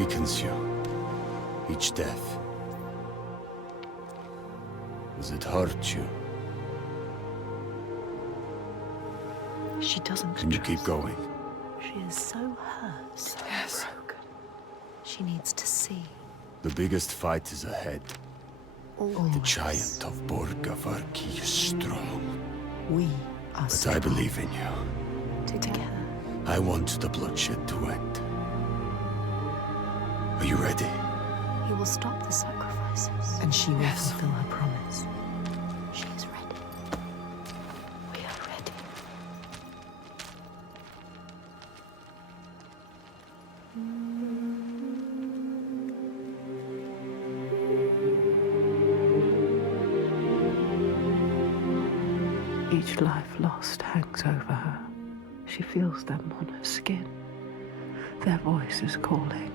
weakens you. Each death. Does it hurt you? She doesn't Can you trust. keep going? She is so hurt, so Yes. broken. She needs to see. The biggest fight is ahead. Always. The giant of Aqui is strong. We are But strong. I believe in you. Together. I want the bloodshed to end. Are you ready? He will stop the sacrifices. And she will Yes. fulfill her promise. She is ready. We are ready. Each life lost hangs over her. She feels them on her skin. Their voices calling,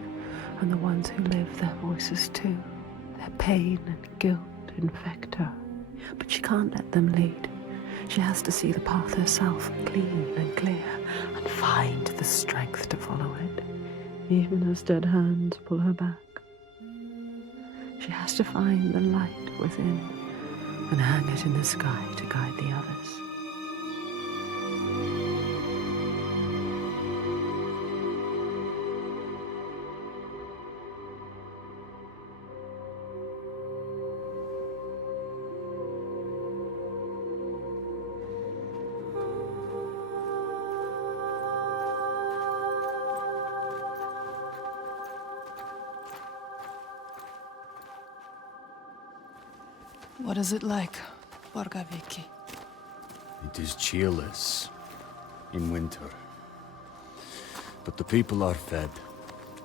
and the ones who live, their voices too. Their pain and guilt infect her, but she can't let them lead. She has to see the path herself, clean and clear, and find the strength to follow it, even as dead hands pull her back. She has to find the light within and hang it in the sky to guide the others. What is it like, Borgaviki? It is cheerless in winter. But the people are fed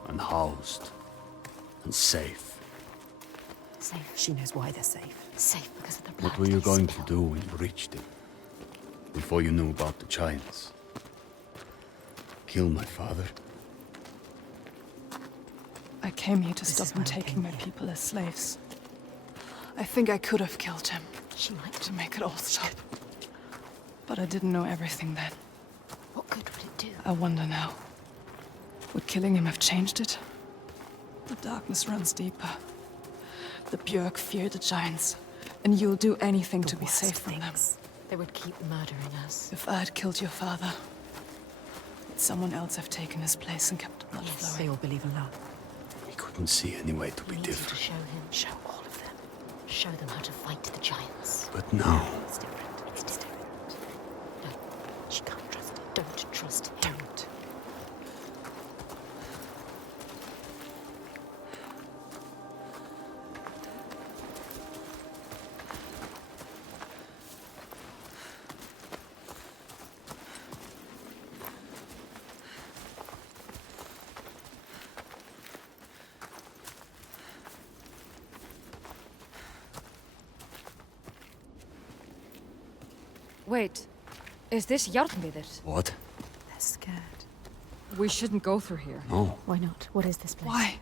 and housed and safe. Safe. She knows why they're safe. Safe because of the blood. What were you they going to spill. do when you reached it? Before you knew about the giants? Kill my father? I came here to This stop is him why I taking came my here. people as slaves. I think I could have killed him She might. to make it all stop. But I didn't know everything then. What good would it do? I wonder now. Would killing him have changed it? The darkness runs deeper. The Björk fear the giants, and you'll do anything to be worst safe from them. things. They would keep murdering us. If I had killed your father, would someone else have taken his place and kept the blood Yes, flowing? they all believe in love. We couldn't see any way to be He needs you to different. show him. Show all of them. Show them how to fight the giants. But now, It's different. It's different. No, she can't trust him. Don't trust him. Don't. Wait, is this Jarnviður? what? They're scared. We shouldn't go through here. No. Why not? What is this place? Why?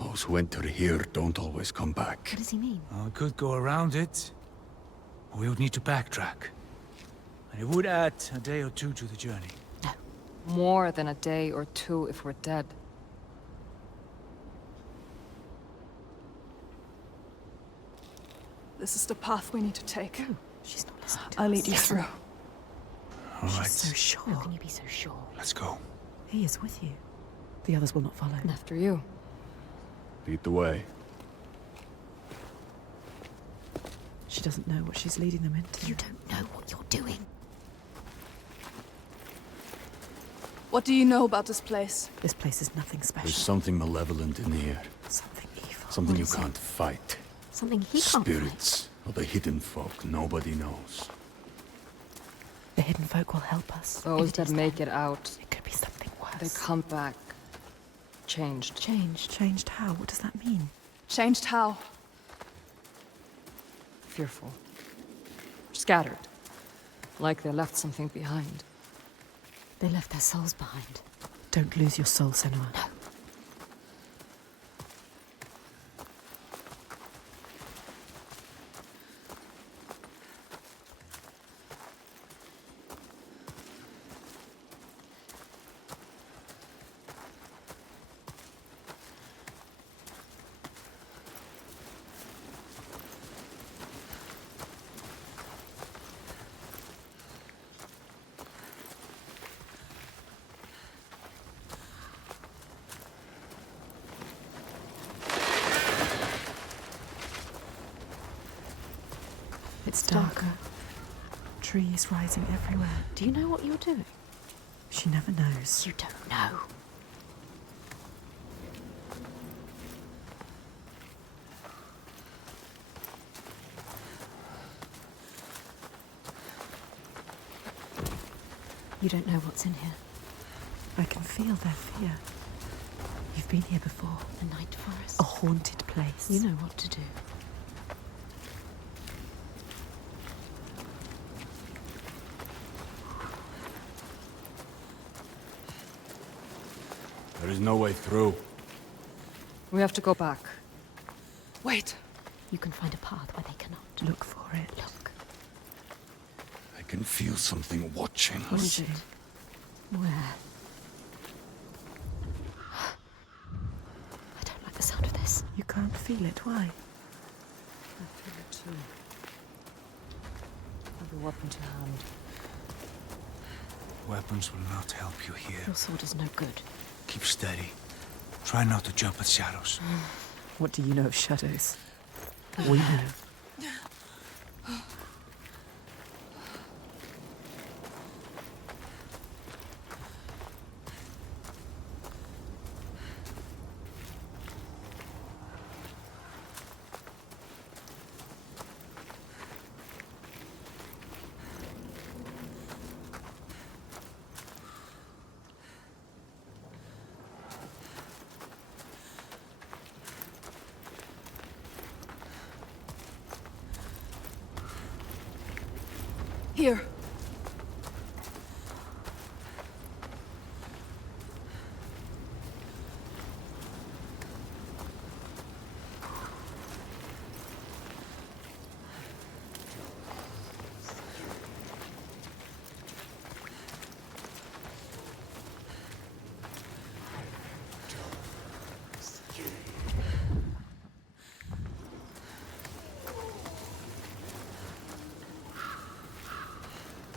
Those who enter here don't always come back. What does he mean? We could go around it, or we would need to backtrack. And it would add a day or two to the journey. No. More than a day or two if we're dead. This is the path we need to take. She's not listening to I'll us. lead you through. All She's right, so sure. Oh. How can you be so sure? let's go. He is with you. The others will not follow. After you. Lead the way. She doesn't know what she's leading them into. You don't know what you're doing. What do you know about this place? This place is nothing special. There's something malevolent in here. Something evil. Something What you is it? can't fight. Something he can't fight. Spirits or the hidden folk nobody knows. The hidden folk will help us. Those If it that is make them, it out, It could be something worse. they come back. Changed. Changed. Changed how? What does that mean? Changed how? Fearful. Scattered. Like they left something behind. They left their souls behind. Don't lose your soul, Senua. No. trees rising everywhere. Do you know what you're doing? She never knows. You don't know. You don't know what's in here. I can feel their fear. You've been here before. The night forest. A haunted place. You know what to do. There is no way through. We have to go back. Wait. You can find a path where they cannot. Look for it. Look. I can feel something watching What us. is it? Where? I don't like the sound of this. You can't feel it. Why? I feel it too. Have a weapon to hand. Weapons will not help you here. Your sword is no good. Keep steady. Try not to jump at shadows. What do you know of shadows? We know. Here.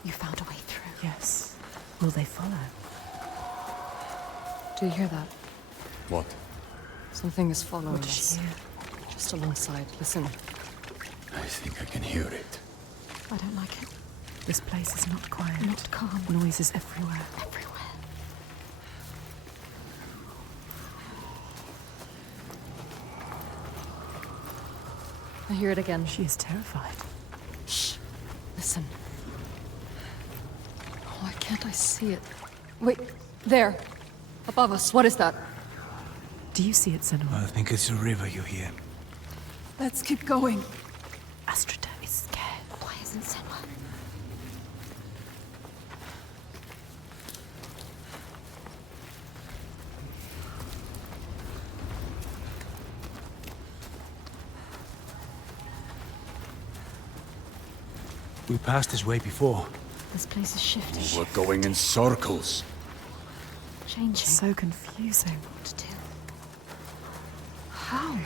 You found a way through. Yes. Will they follow? Do you hear that? What? Something is following What does us. she hear? Just alongside. Listen. I think I can hear it. I don't like it. This place is not quiet. Not calm. Noises everywhere. Everywhere. I hear it again. She is terrified. Shh. Listen. Why can't I see it? Wait, there. Above us. What is that? Do you see it, Senua? I think it's a river you hear. Let's keep going. Astrida is scared. Why isn't Senua? We passed this way before. This place is shifting. We're going in circles. Changing. So confusing. What to do? How?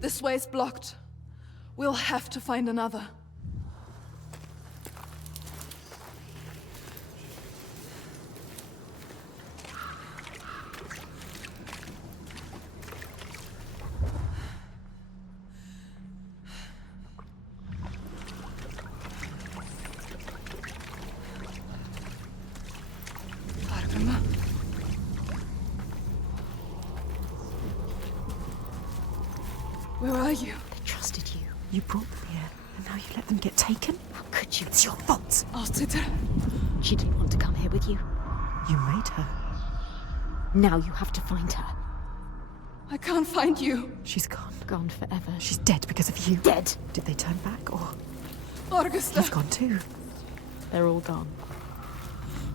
This way's blocked. We'll have to find another. Fatima? Where are you? They trusted you. You brought them here, and now you let them get taken? How could you? It's your fault. Alcita. She didn't want to come here with you. You made her. Now you have to find her. I can't find you. She's gone. Gone forever. She's dead because of you. dead. Did they turn back, or Augusta, he's gone too? They're all gone.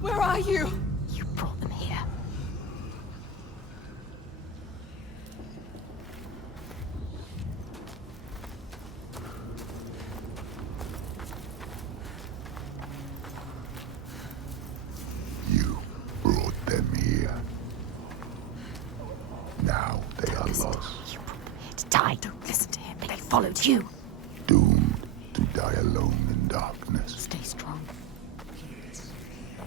where are you? You brought them here. You brought them here. Now they are Listen, lost, you brought them here to die. Don't listen to him. They followed you. doomed to die alone in darkness, Stay strong.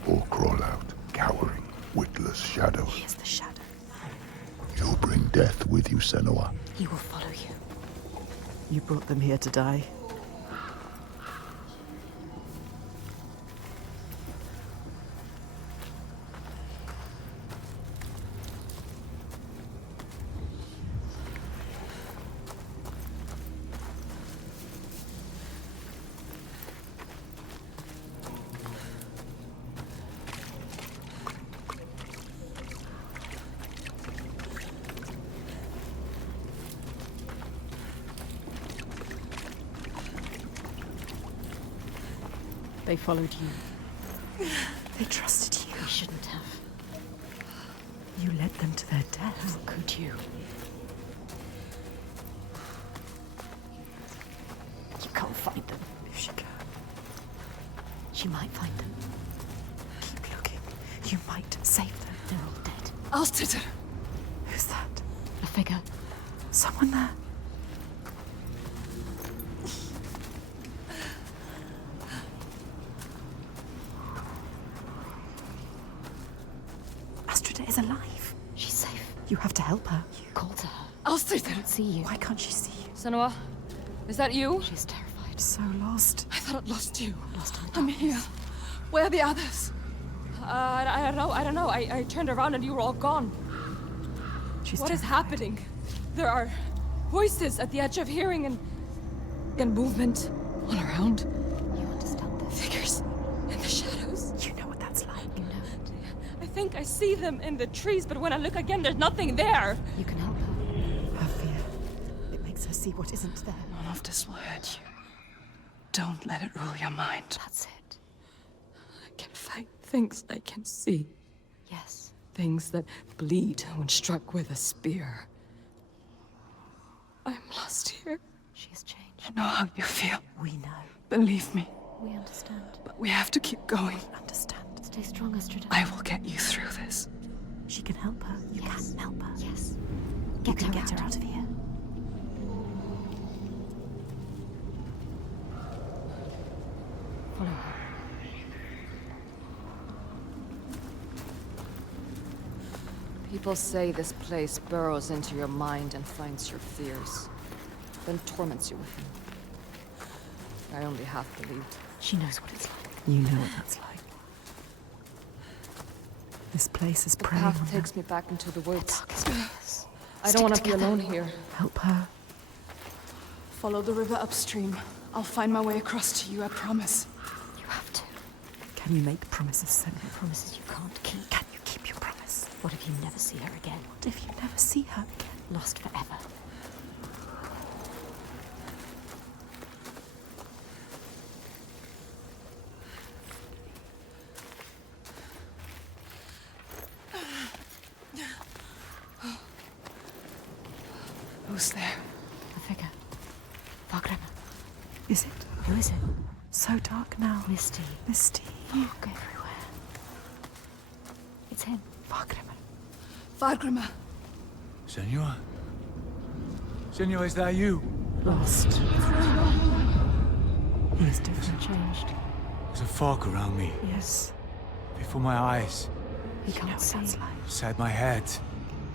or crawl out, cowering, witless shadows. Here's the shadow. You'll bring death with you, Senua. He will follow you. You brought them here to die. They followed you. They trusted you. You shouldn't have. You led them to their death. How could you? You can't find them. If she can, She might find them. keep looking. You might save them. They're all dead. Austin! Who's that? A figure. Someone there? Astrida is alive. She's safe. You have to help her. Call to her. Austin! See you. Why can't she see you? Senua, is that you? She's terrified. So lost. I thought I'd lost you. Lost in the I'm darkness. here. Where are the others? I don't know. I turned around and you were all gone. She's What is terrified. happening? There are voices at the edge of hearing and movement all around. You understand this? Figures in the shadows. You know what that's like. You know it. I think I see them in the trees, but when I look again, there's nothing there. You can help her. Her fear. It makes her see what isn't there. None of this will hurt you. Don't let it rule your mind. That's it. I can fight things I can see. Yes. Things that bleed when struck with a spear. I'm lost here. She has changed. I know how you feel. We know. Believe me. We understand. But we have to keep going. Understand. Stay strong, Astrida. I will get you through this. She can help her. You Yes. can help her. Yes. You can get her out of here. Follow her. People say this place burrows into your mind and finds your fears, then torments you with them. I only half believed. She knows what it's like. You know what that's like. This place is The preying on path her. takes me back into the woods. Darkest areas. I don't want to be alone here. Help her. Follow the river upstream. I'll find my way across to you, I promise. You have to. Can you make promises, Senua? Promises you can't keep. Can you keep your promise? What if you never see her again? What if you never see her again? Lost forever. Who's there? A figure. Vagrima. Is it? Who is it? So dark now. Misty. Misty. Fog everywhere. It's him. Vagrima. Vagrima. Senua? Senua, is that you? Lost. He is different. Changed. There's a fog around me, Yes. before my eyes, He You know can't what see. that's like. inside my head.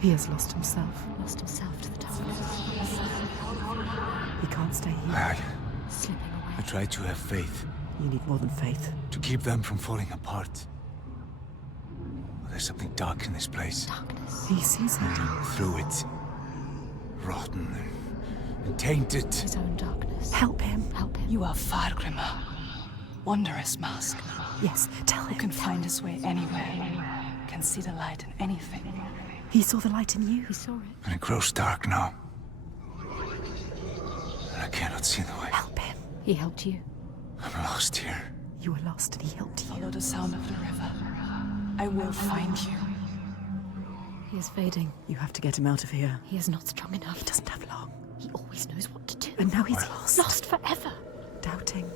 He has lost himself. Lost himself to the darkness. He can't stay here. I Slipping away. tried to have faith, You need more than faith. to keep them from falling apart. But there's something dark in this place. Darkness. He sees it. Through it, rotten and tainted. His own darkness. Help him. Help him. You are Vagrima. Wondrous mask. Yes, tell Who him. can find his way anywhere. Can see the light in anything. He saw the light in you. He saw it. And it grows dark now. And I cannot see the way. Help him. He helped you. I'm lost here. You were lost and he helped you. Follow the sound of the river. I will find you. He is fading. You have to get him out of here. He is not strong enough. He doesn't have long. He always knows what to do. And now he's lost. Lost forever. Doubting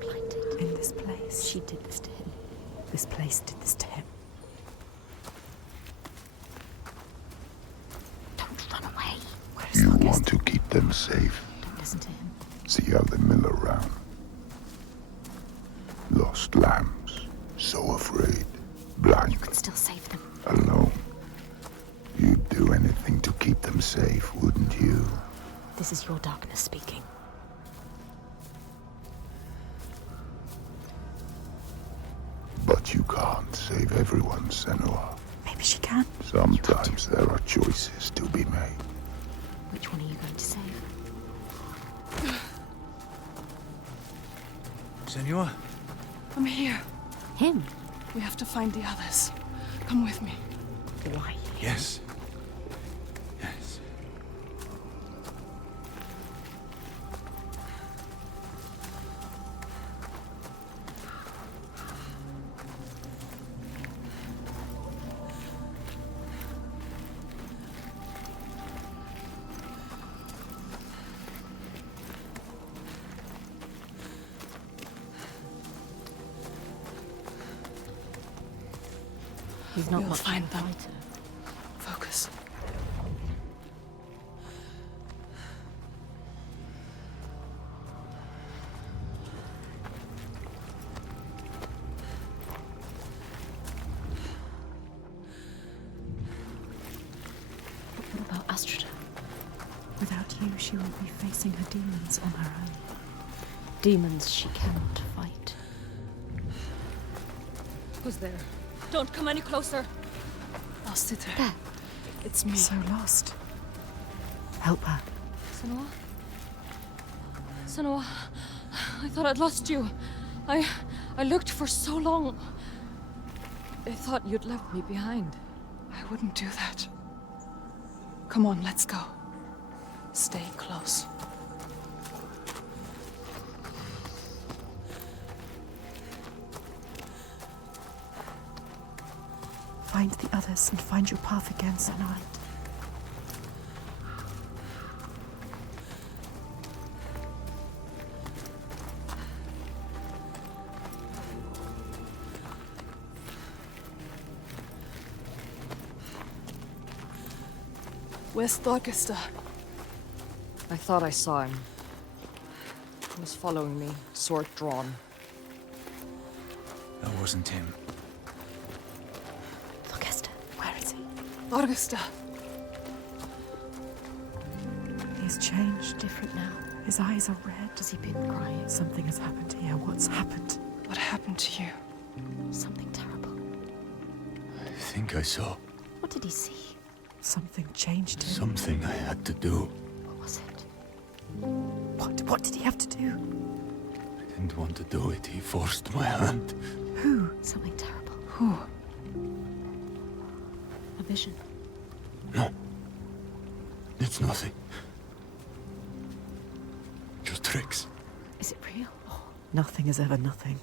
Blinded. in this place. She did this to him. This place did this to him. Don't run away. Where is You August? want to keep them safe. Don't listen to him. See how they mill around. Lost lambs. So afraid. Blind. You can still save them. Alone. You'd do anything to keep them safe, wouldn't you? This is your darkness speaking. But you can't save everyone, Senua. Maybe she can. Sometimes there are choices to be made. Which one are you going to save? Senua? I'm here. Him? We have to find the others. Come with me. Why? Yes. Yes. He's not We'll much find of a them. fighter. Focus. But what about Astrida? Without you, she will be facing her demons on her own. Demons she cannot fight. Who's there? Don't come any closer. Lost it there. There. It's me. So lost. Help her. Senua? Senua, I thought I'd lost you. I looked for so long. I thought you'd left me behind. I wouldn't do that. Come on, let's go. Stay close. Find the others and find your path again, Senua. Where's Thorgester? I thought I saw him. He was following me, sword drawn. That wasn't him. Thorgester, where is he? Thorgester! He's changed. Different now. His eyes are red. Has he been crying? Something has happened here. What's happened? What happened to you? Something terrible. I think I saw What did he see? Something changed him. something I had to do. What was it? What did he have to do? I didn't want to do it. He forced my hand. Who? Something terrible. Who? A vision. No. It's nothing. Just tricks. Is it real? Oh, Nothing is ever nothing.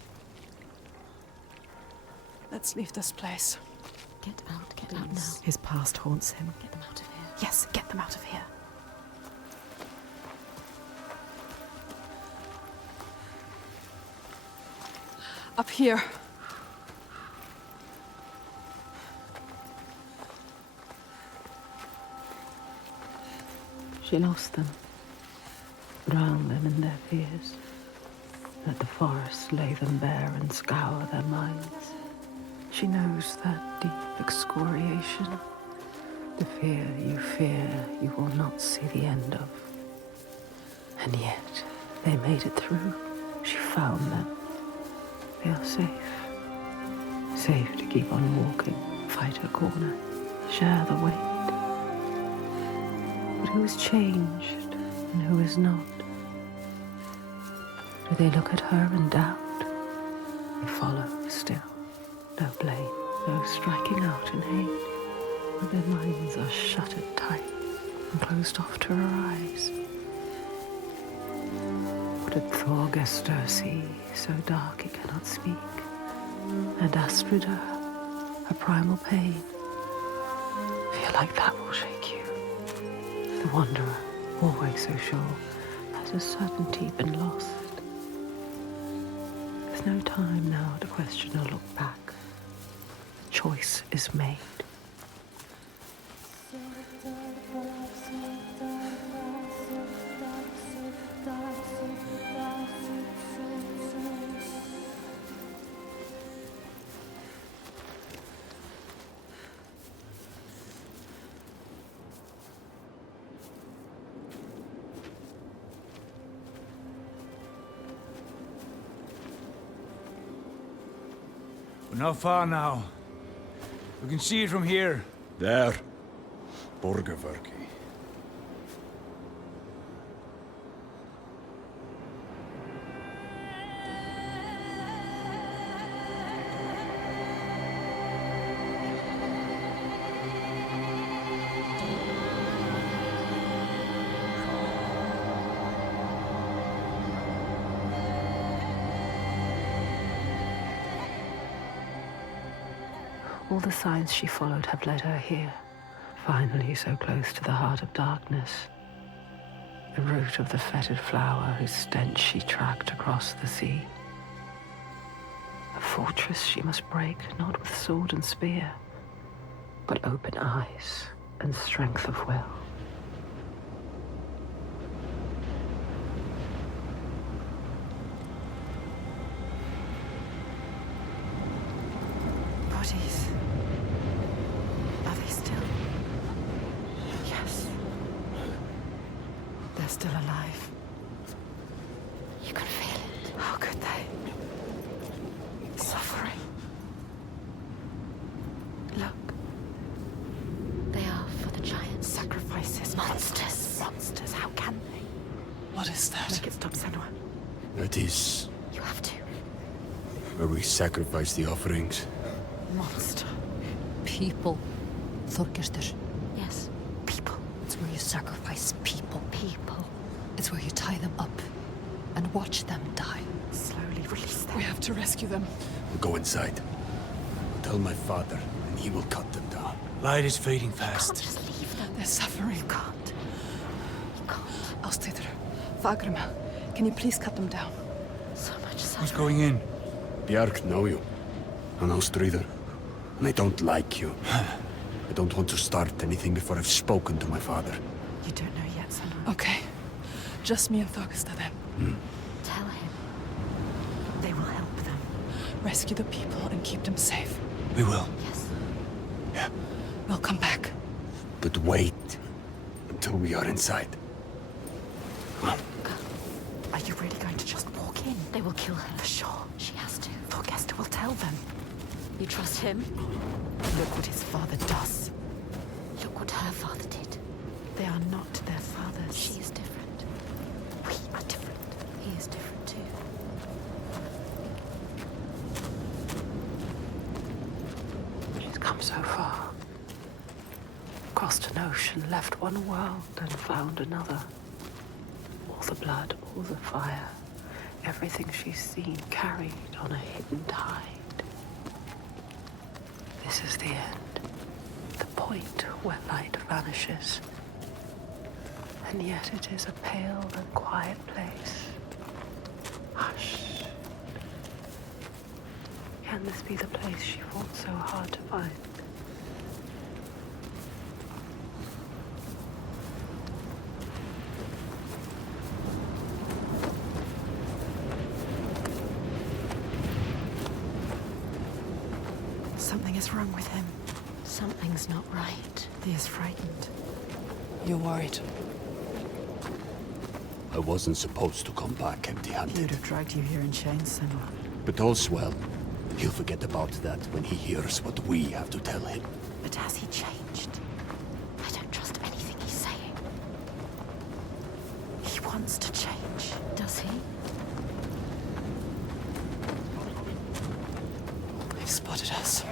Let's leave this place. get out now. His past haunts him. Get them out of here. Yes, get them out of here. Up here. She lost them. Drowned them in their fears. Let the forest lay them bare and scour their minds. She knows that deep excoriation. The fear you will not see the end of. And yet, they made it through. She found them. They are safe. Safe to keep on walking, fight her corner, share the weight. But who is changed and who is not? Do they look at her in doubt? They follow still. No blame, no striking out in hate. But their minds are shuttered tight and closed off to her eyes. What did Thorgester see, so dark he cannot speak? And Astrida, her primal pain. Feel like that will shake you. The wanderer, always so sure, has a certainty been lost. There's no time now to question or look back. Choice is made. We're not far now. We can see it from here. There. Borgerverki. All the signs she followed have led her here, finally so close to the heart of darkness. The root of the fetid flower whose stench she tracked across the sea. A fortress she must break, not with sword and spear, but open eyes and strength of will. Bodies. Are they still? Yes. They're still alive. You can feel it. How could they? Suffering. Look. They are for the giants. Sacrifices. Monsters. Monsters. How can they? What is that? Make it stop, Senua. That is You have to. where we sacrifice the offerings. Monster. People. Þorgestur. Yes. People. It's where you sacrifice people. People. It's where you tie them up and watch them die. Slowly release them. We have to rescue them. We'll go inside. Tell my father, and he will cut them down. Light is fading You can't fast. just leave them. They're suffering. You can't. You can't. Ástríður, Fagrima, can you please cut them down? So much Who's suffering. going in? Bjark know you. And Ástríður. And I don't like you. I don't want to start anything before I've spoken to my father. You don't know yet, Senua. Okay. Just me and Þorgestur then. Tell him. They will help them. Rescue the people and keep them safe. We will. Yes. Yeah. We'll come back. But wait until we are inside. Come on. Are you really going to just walk in? They will kill her. For sure. She has to. Thorgester will tell them. You trust him? Look what his father does. Look what her father did. They are not their fathers. She is different. We are different. He is different too. She's come so far. Crossed an ocean, left one world, and found another. All the blood, all the fire, everything she's seen carried on a hidden tide. This is the end, the point where light vanishes. And yet it is a pale and quiet place. Hush. Can this be the place she fought so hard to find? Something is wrong with him. Something's not right. He is frightened. You're worried. I wasn't supposed to come back He would empty-handed. have dragged you here in chains, Senua. But all's well. He'll forget about that when he hears what we have to tell him. But has he changed? I don't trust anything he's saying. He wants to change. Does he? They've spotted us.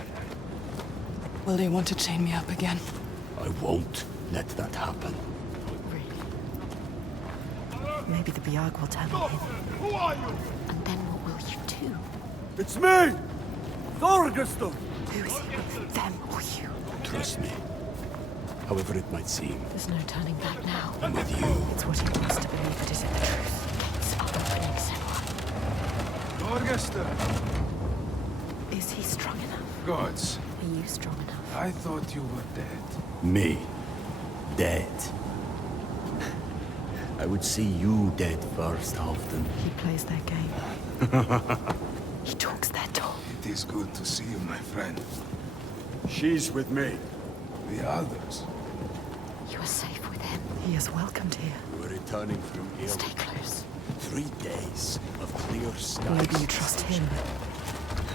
Will they want to chain me up again? I won't let that happen. Really? Maybe the Biag will tell him. And then what will you do? It's me! Thorgestur! Who is he with, them or you? Trust me. However it might seem, There's no turning back now. I'm with you. It's what he wants to believe, but is it the truth? Gates are opening, Senua. Is he strong enough? Gods, Are you strong enough? I thought you were dead. Me. Dead. I would see you dead first, often. He plays their game. He talks their talk. It is good to see you, my friend. She's with me. The others. You are safe with him. He is welcomed here. We're returning from here. Stay close. 3 days of clear skies. Maybe you trust him.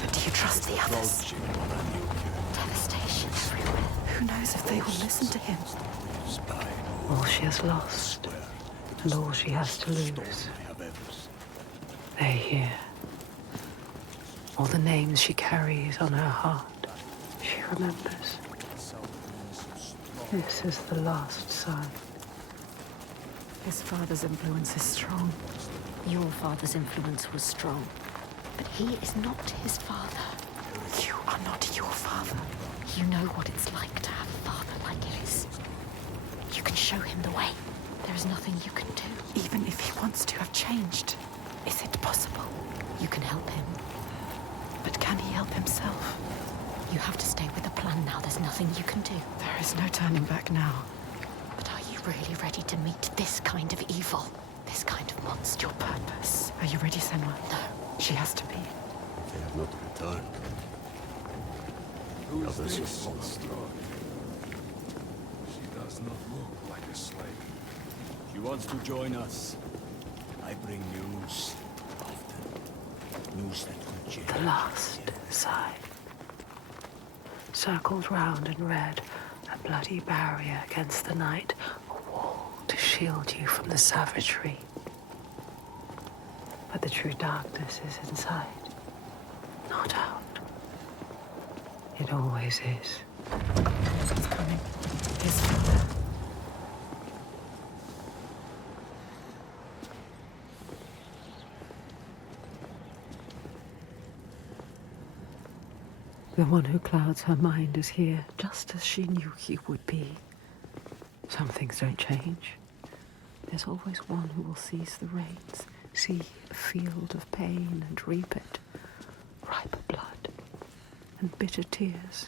But do you trust the others? Approaching what I knew Devastation everywhere. Who knows if they will listen to him? spy. All she has lost, and all she has to lose. I have ever seen. They hear. All the names she carries on her heart, she remembers. This is the last son. His father's influence is strong. Your father's influence was strong. But he is not his father. You are not your father. You know what it's like to have a father like his. You can show him the way. There is nothing you can do. Even if he wants to have changed, is it possible? You can help him. But can he help himself? You have to stay with the plan now. There's nothing you can do. There is no turning back now. But are you really ready to meet this kind of evil? This kind of monster? Your purpose. Are you ready, Senua? No. She has to be. They have not returned. Who is Others have this fallen. destroyed? She does not look like a slave. She wants to join us. I bring news. Often. News that could change. The last sigh. Circled round in red, a bloody barrier against the night, a wall to shield you from the savagery. But the true darkness is inside, not out. It always is. It's coming. His father. The one who clouds her mind is here, just as she knew he would be. Some things don't change. There's always one who will seize the reins, see a field of pain and reap it. Ripe blood and bitter tears.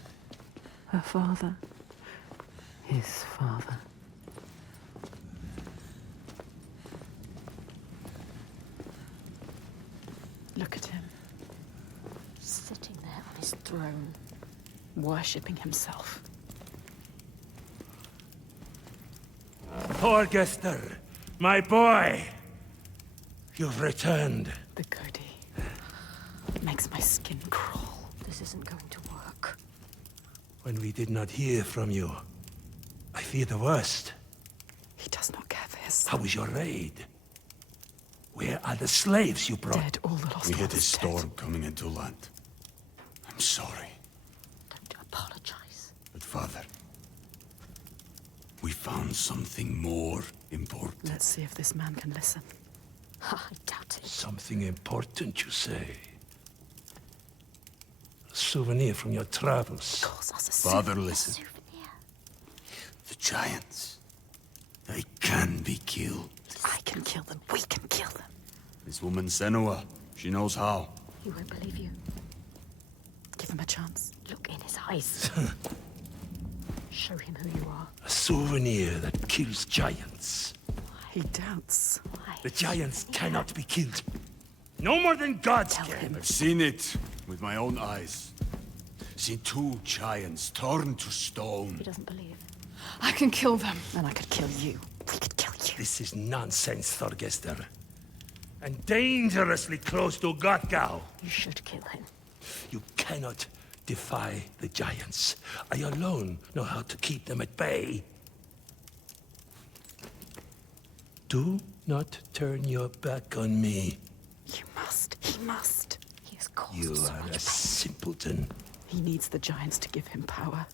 Her father, his father. Look at him. Sitting there on his throne. Worshipping himself. Torgester, my boy! You've returned. The goodie. It makes my skin crawl. This isn't going to work. When we did not hear from you, I fear the worst. He does not care for his How was your raid? Where are the slaves you brought? dead. All the lost We hit ones a dead. storm coming into land. I'm sorry. Don't apologize. But Father, we found something more important. Let's see if this man can listen. I doubt it. Something important, you say? A souvenir from your travels. Calls us a Father, listen. souvenir. The giants. They can be killed. I can kill them. We can kill them. This woman Senua, she knows how. He won't believe you. Give him a chance. Look in his eyes. Show him who you are. A souvenir that kills giants. He doubts. Why? The giants cannot be killed. No more than gods Tell can. him. I've seen it with my own eyes. Seen two giants torn to stone. He doesn't believe. I can kill them. And I could kill you. We could kill you. This is nonsense, Thorgester. And dangerously close to Gotgau. You should kill him. You cannot defy the giants. I alone know how to keep them at bay. Do not turn your back on me. You must. He must. He has caused You so are much a pain. simpleton. He needs the giants to give him power.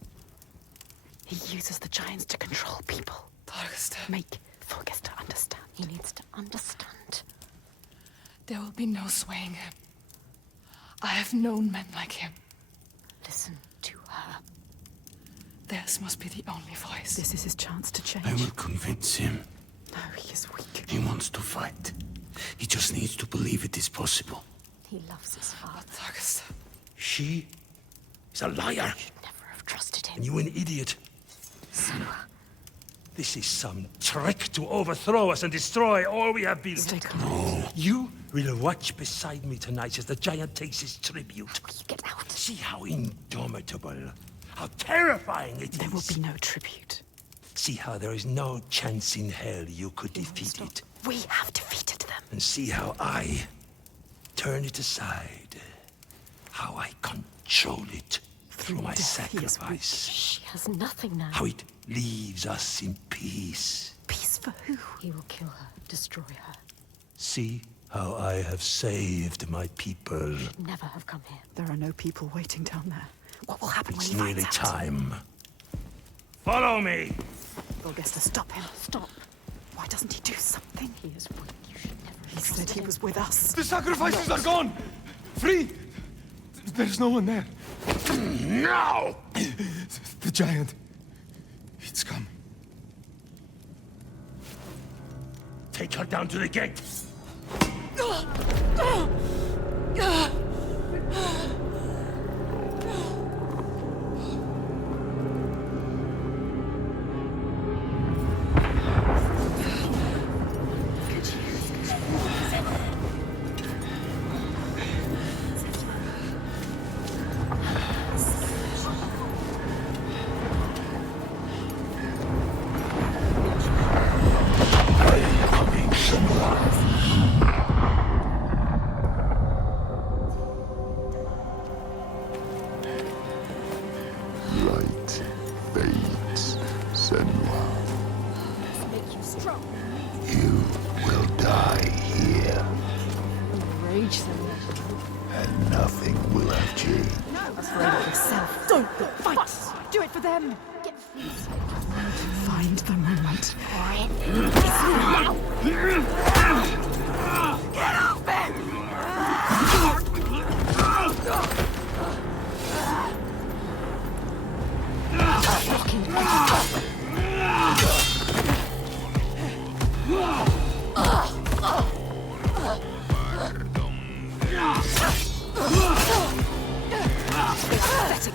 He uses the giants to control people. Thorgester, Make Thorgester understand. He needs to understand. there will be no swaying him. I have known men like him. Listen to her. Theirs must be the only voice. This is his chance to change. I will convince him. No, he is weak. He wants to fight. He just needs to believe it is possible. He loves his father. Thorgester, She is a liar. Never have trusted him. And you an idiot. Senua, This is some trick to overthrow us and destroy all we have built. Stay calm. You will watch beside me tonight as the giant takes his tribute. will you get out? See how indomitable, how terrifying it There will is. be no tribute. See how there is no chance in hell you could defeat it. We have defeated them. And see how I turn it aside. How I control it through my death, he is weak. sacrifice. She has nothing now. How it leaves us in peace. Peace for who? He will kill her, destroy her. See how I have saved my people. Never have come here. There are no people waiting down there. What will happen when It's he nearly finds out? time. Follow me! Thorgester, stop him. Stop. Why doesn't he do something? He is weak. You should never have He said trusted he him. was with us. The sacrifices are gone! Free! There's no one there. No! The giant. It's come. Take her down to the gate. Senua. Make you strong. You will die here, Rage them. and nothing will have changed. Afraid of yourself. Don't fight! Do it for them! Find the moment. Get off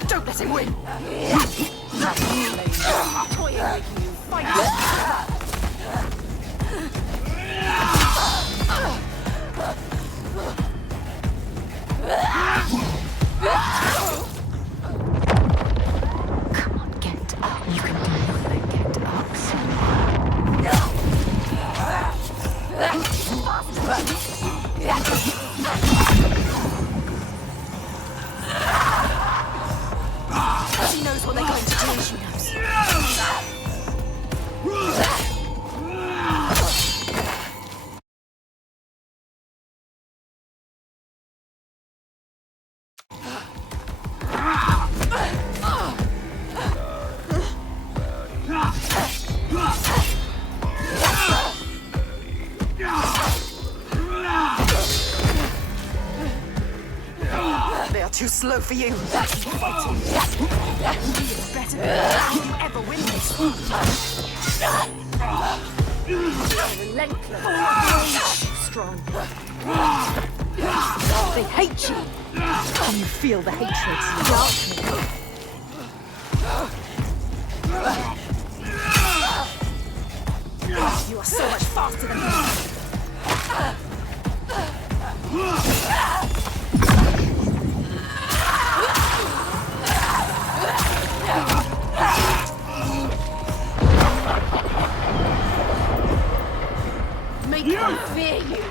Don't let him win! Toying making you fight! Come on, get up. You can do nothing. Get up, She knows what they're going to do. She knows. They are too slow for you. Fighting. It's better than you ever win this. Relentless. Strong. They hate you. Can you feel the hatred? You are so much faster than me. Make them fear you.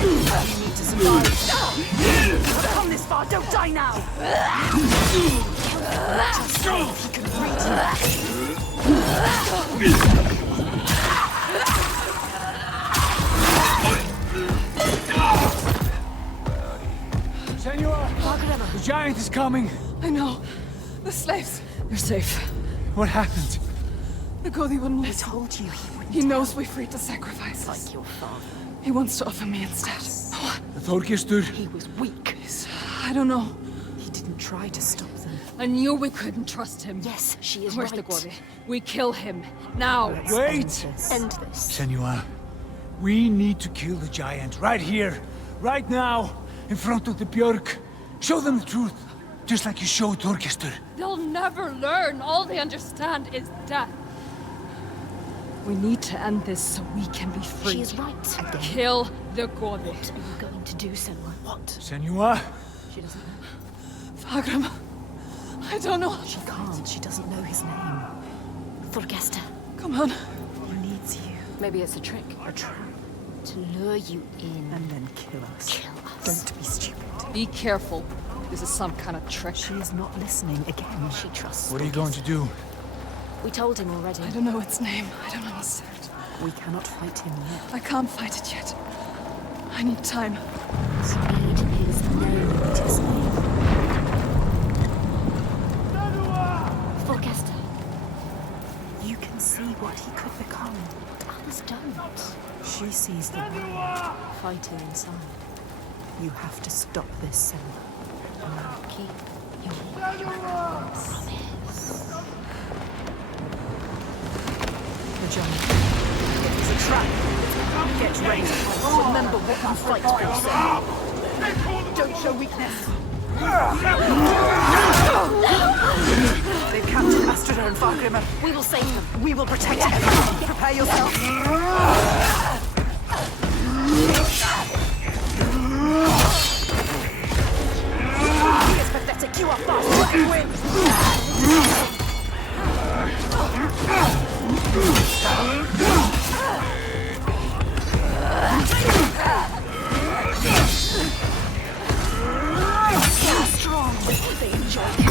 You need to survive. You've come this far, don't die now! Let us see if he can reach Senua! The giant is coming! I know. The slaves. You're safe. What happened? The Godi wouldn't I listen. told you he wouldn't. He knows we freed the sacrifices. Like your father. He wants to offer me instead. The Þorgestur? He was weak. I don't know. He didn't try to stop them. I knew we couldn't trust him. Yes, she is Where's right. the Godi? We kill him. Now. Let's Wait! End this. End this. Senua, we need to kill the giant right here, right now, in front of the Björk. Show them the truth, just like you showed Þorgestur. They'll never learn. All they understand is death. We need to end this so we can be free. She is right. Again. Kill the Godi. What are you going to do, Senua? What? Senua? She doesn't know. Fagram. I don't know. She can't. She doesn't know his name. Thorgestur. Come on. He needs you. Maybe it's a trick. A trap. To lure you in. And then kill us. Kill us. Don't be stupid. Be careful. This is some kind of trick. She is not listening again. She trusts. What are you going to do? We told him already. I don't know its name. I don't understand. We cannot fight him yet. I can't fight it yet. I need time. Speed his name. It is name. Thorgestur. You can see what he could become. But others don't. She sees the world fighting inside. You have to stop this, Senua. Now keep your promise. The giant. It is a trap. Get ready. Remember what you fight for, Senua. Don't show weakness. They've captured Astrida and Fargrimr. We will save them. We will protect everyone. Prepare yourself. He is pathetic. You are fast. You can win. So strong. They enjoy it.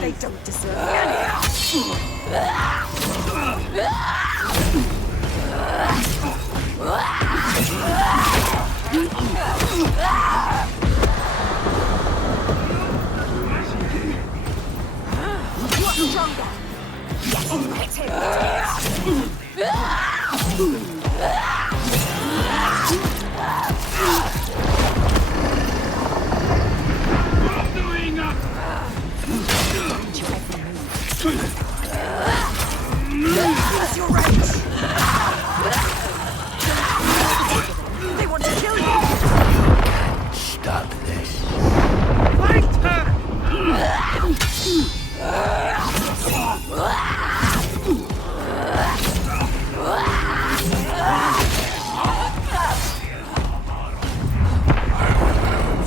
They don't deserve any. You're stronger. Hit him. What's your range? They want to kill you. Stop this. Fight her!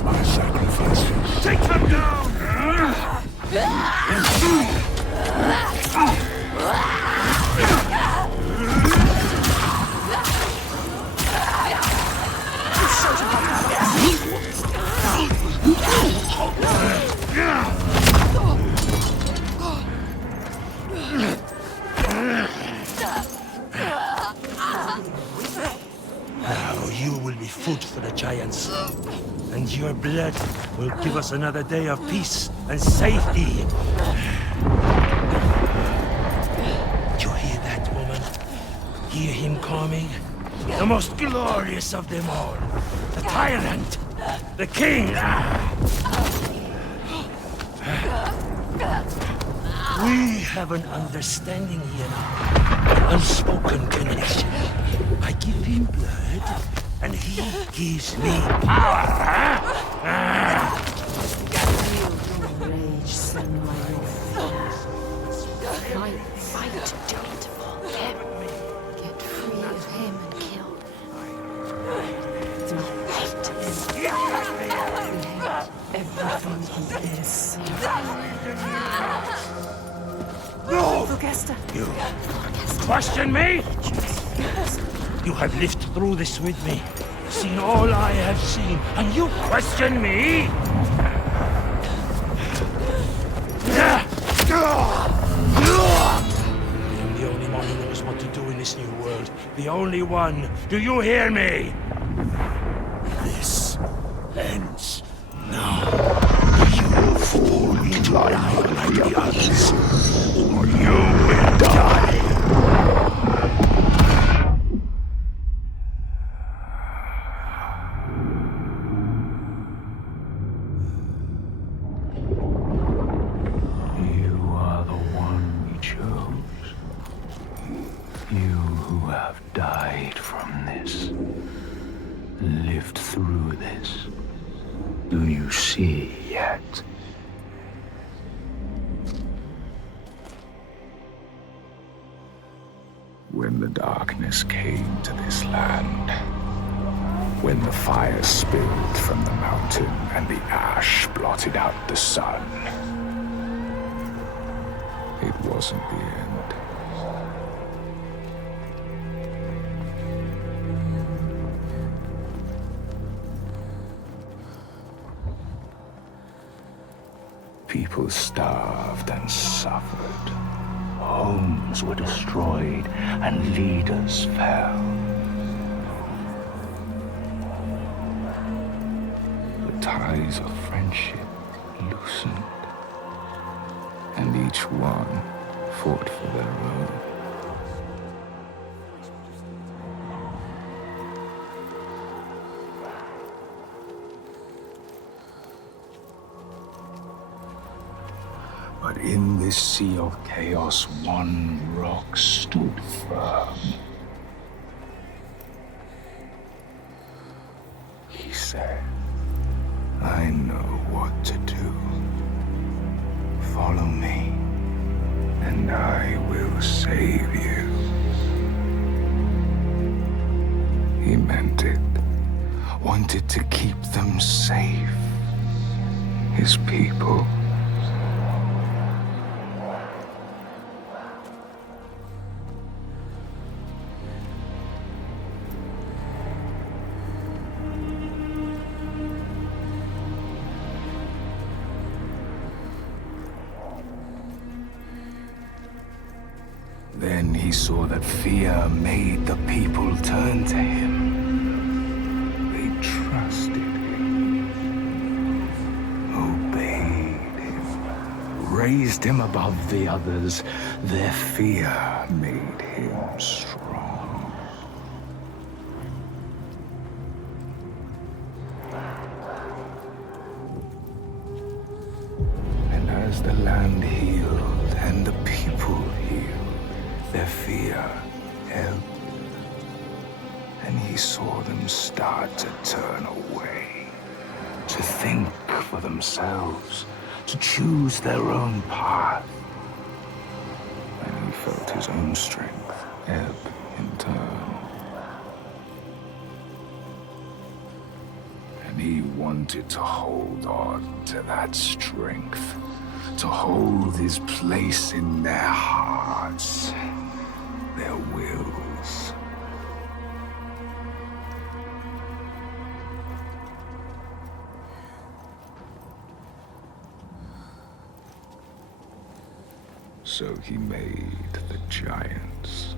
My sacrifices. Take her down! Now you will be food for the giants, and your blood will give us another day of peace and safety. You hear that, woman? Hear him coming? The most glorious of them all. The tyrant. The king. We have an understanding here now. An unspoken connection. I give him blood, and he gives me power. Feel your rage, Senua, your fear. Fight till it for him. Get free of him and kill. Through hate. We hate everything he is. No! Vulgesta. You question me? You have lived through this with me, seen all I have seen, and you question me? I am the only one who knows what to do in this new world. The only one. Do you hear me? This ends now. You fall into line like the others, Or you will die. You are the one we chose. You who have died from this, lived through this. Do you see yet? when the darkness came to this land, when the fire spilled from the mountain and the ash blotted out the sun. It wasn't the end. People starved and suffered. Homes were destroyed and leaders fell. The ties of friendship loosened, and each one fought for their own. But in this sea of chaos, one rock stood firm. He said, I know what to do. Follow me, and I will save you. He meant it. Wanted to keep them safe. His people. Then he saw that fear made the people turn to him. They trusted him, obeyed him, raised him above the others. Their fear made him strong. And as the land healed and the people healed, their fear ebbed, and he saw them start to turn away, to think for themselves, to choose their own path. And he felt his own strength ebb in turn. And he wanted to hold on to that strength, to hold his place in their hearts, their wills. So he made the giants,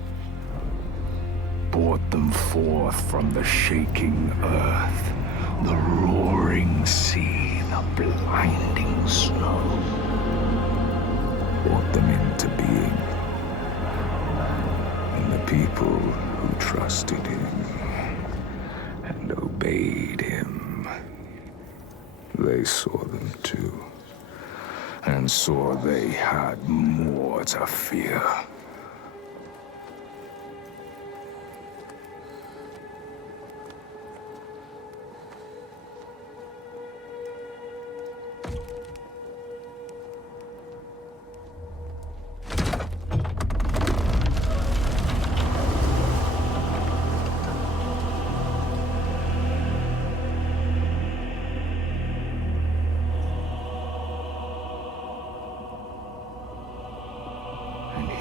brought them forth from the shaking earth, the roaring sea, the blinding snow, brought them into being. And the people who trusted him and obeyed him, they saw them too, and saw they had more to fear.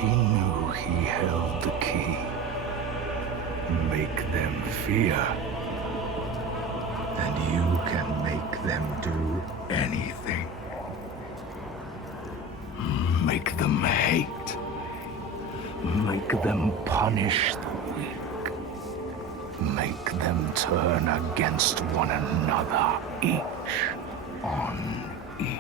He knew he held the key. Make them fear, and you can make them do anything. Make them hate. Make them punish the weak. Make them turn against one another, each on each.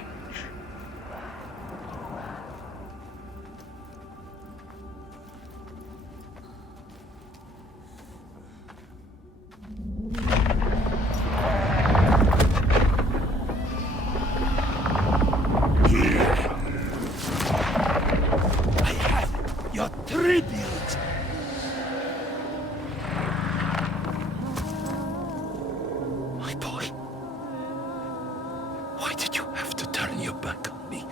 My boy, why did you have to turn your back on me?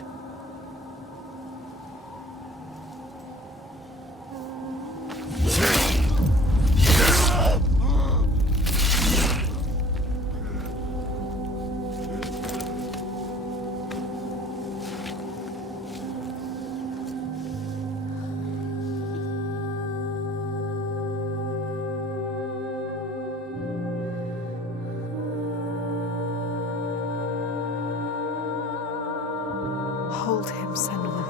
Hold him, Senua.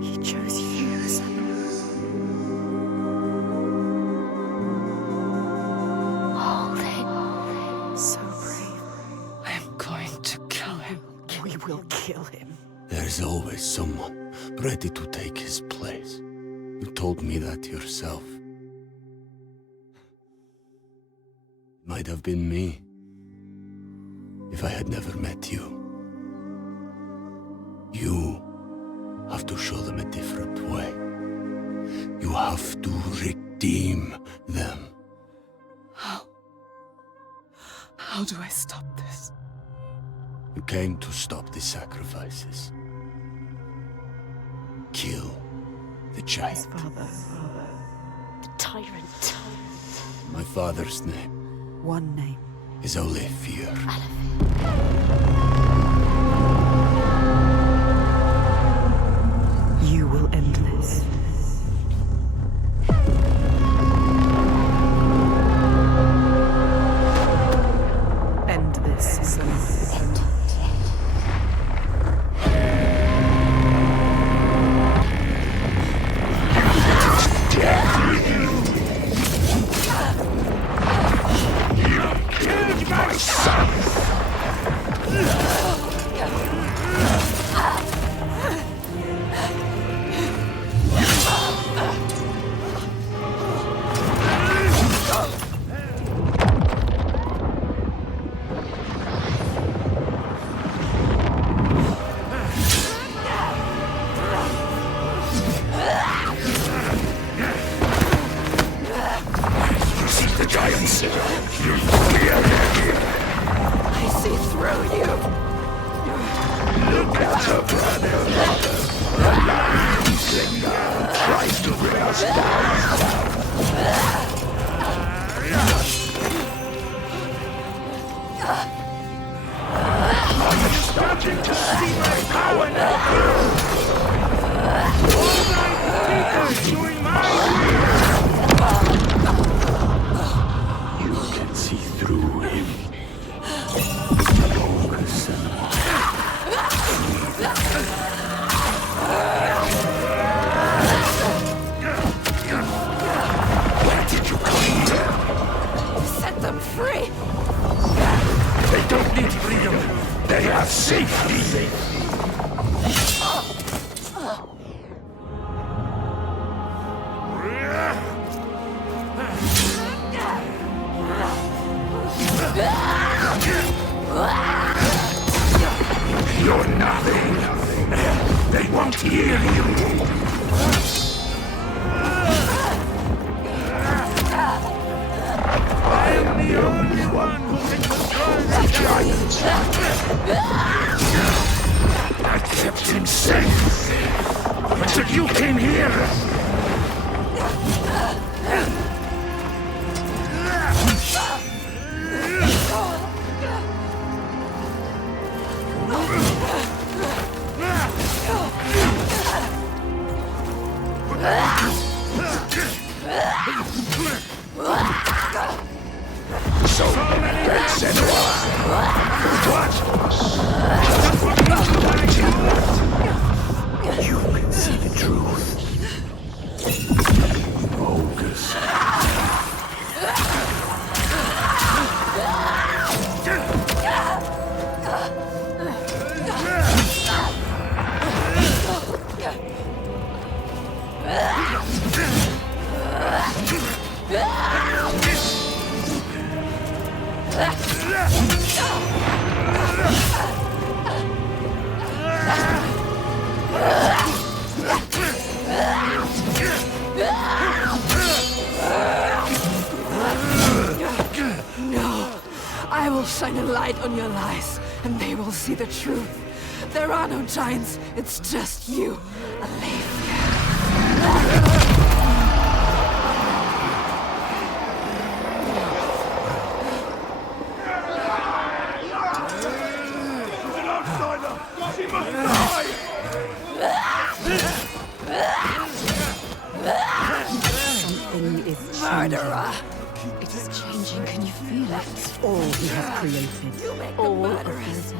He chose you, Senua. Hold him. So brave. I am going to kill him. We will kill him. There's always someone ready to take his place. You told me that yourself. Might have been me if I had never met you. You have to show them a different way. You have to redeem them. How? How do I stop this? You came to stop the sacrifices. Kill the giant. His father. The tyrant. My father's name One name. is only fear. You will end this. End this, Senua. kill you! Look at her brother. The lying singer tries to bring us down. I'm starting to see my power now. You can see through him. Focus and Where did you come here? Set them free! They don't need freedom. They have safety. You're nothing. They won't hear you. I am the only one who can control the giant. I kept him safe until you came here. So, get Senua. What? you can see the truth. Focus. I will shine a light on your lies, and they will see the truth. There are no giants, it's just you, Alethea. Something is changing. Murderer! It is changing. Can you feel it? All he has created. All of his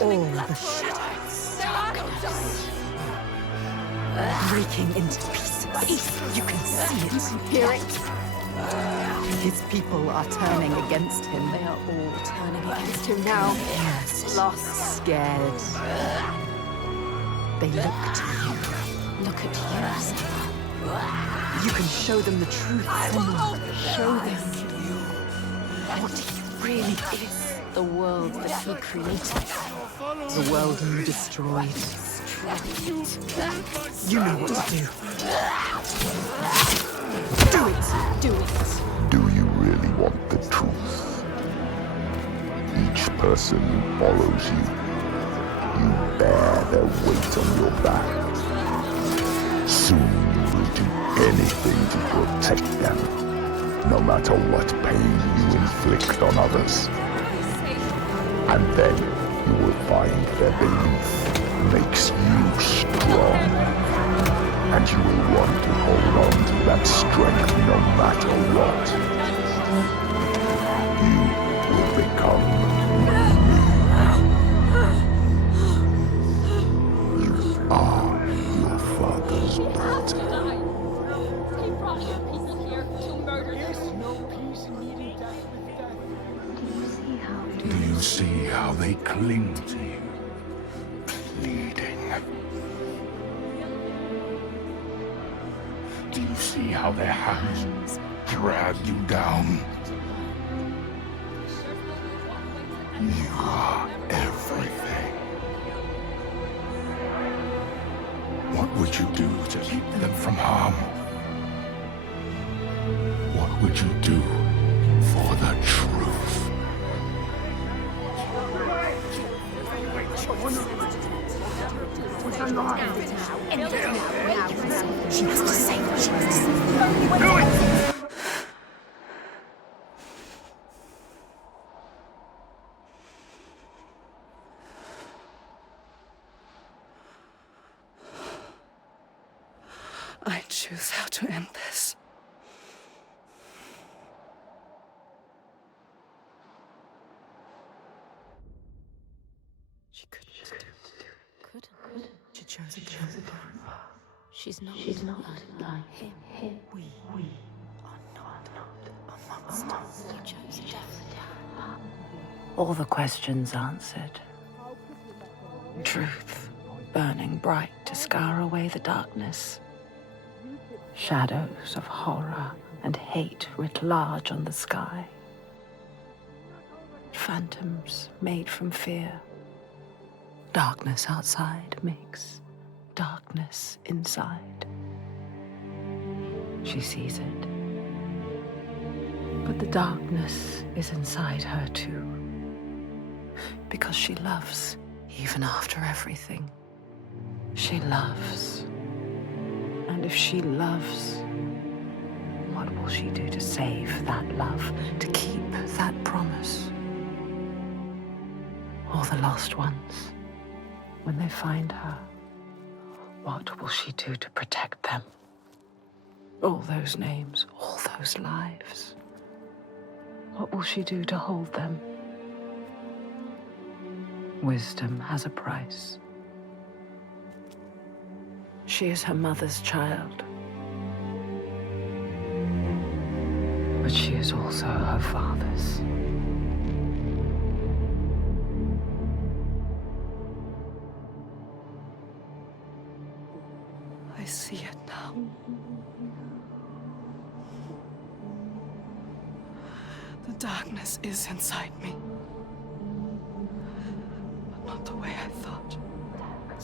all the shadows. Darkness. Breaking into pieces. You can see it. You can hear it. His people are turning against him. They are all turning against him now. Yes. Lost. Scared. They look to you. Look at you, Senua. You can show them the truth, Senua. Show them what he really is. The world that he created. The world you destroyed. You know what to do. Do it! Do it! Do you really want the truth? Each person who follows you, you bear their weight on your back. Soon you will do anything to protect them, no matter what pain you inflict on others. And then you will find their belief makes you strong. And you will want to hold on to that strength no matter what. You will become me. You are your father's daughter. They brought your people here to murder them. No peace in meeting death with death. Do you see how they cling to you, pleading? Do you see how their hands drag you down? You are everything. What would you do to keep them from harm? What would you do for the truth? She has to save her. She has to save her. Do it! I choose how to end this. She couldn't. She chose a different path. She's not like him. We are not a monster. You chose a different path. All the questions answered. Truth burning bright to scour away the darkness. Shadows of horror and hate writ large on the sky. Phantoms made from fear. Darkness outside makes darkness inside. She sees it. But the darkness is inside her too. Because she loves, even after everything. She loves. And if she loves, what will she do to save that love, to keep that promise? All the lost ones, when they find her, what will she do to protect them? All those names, all those lives. What will she do to hold them? Wisdom has a price. She is her mother's child. But she is also her father's. I see it now. The darkness is inside me. But not the way I thought.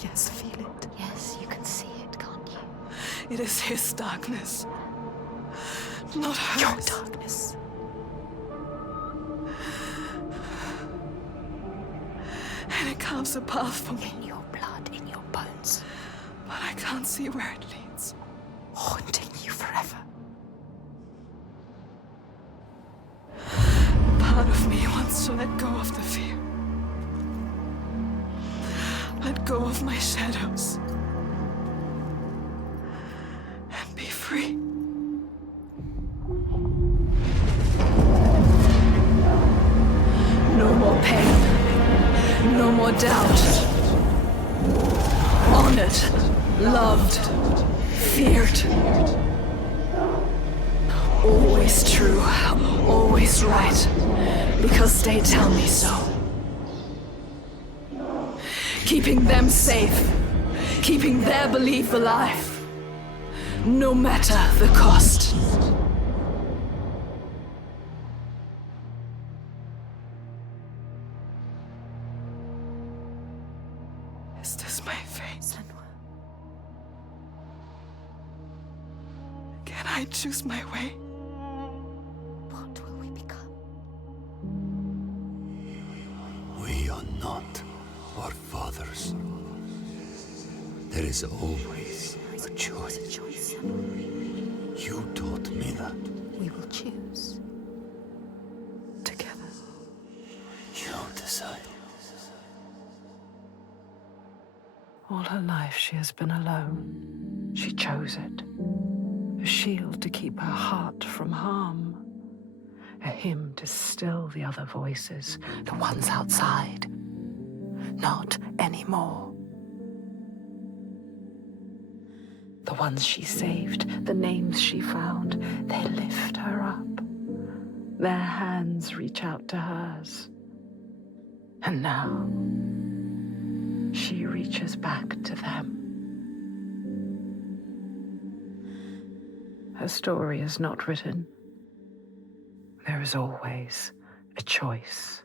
Yes, feel it. Yes, you can see it, can't you? It is his darkness, not hers. Your darkness. And it carves a path for me. In your blood, in your bones. But I can't see where it leads. Haunting you forever. Part of me wants to let go of the fear. Let go of my shadows. And be free. No more pain. No more doubt. Honored. Loved. Feared. Always true. Always right. Because they tell me so. Keeping them safe. Keeping their belief alive. No matter the cost. Is this my fate? Senua. Can I choose my way? What will we become? We are not our fathers. There is always a choice. A choice. You taught me that. We will choose. Together. You decide. All her life she has been alone. She chose it. A shield to keep her heart from harm. A hymn to still the other voices, the ones outside. Not anymore. The ones she saved, the names she found, they lift her up. Their hands reach out to hers. And now, she reaches back to them. Her story is not written. There is always a choice.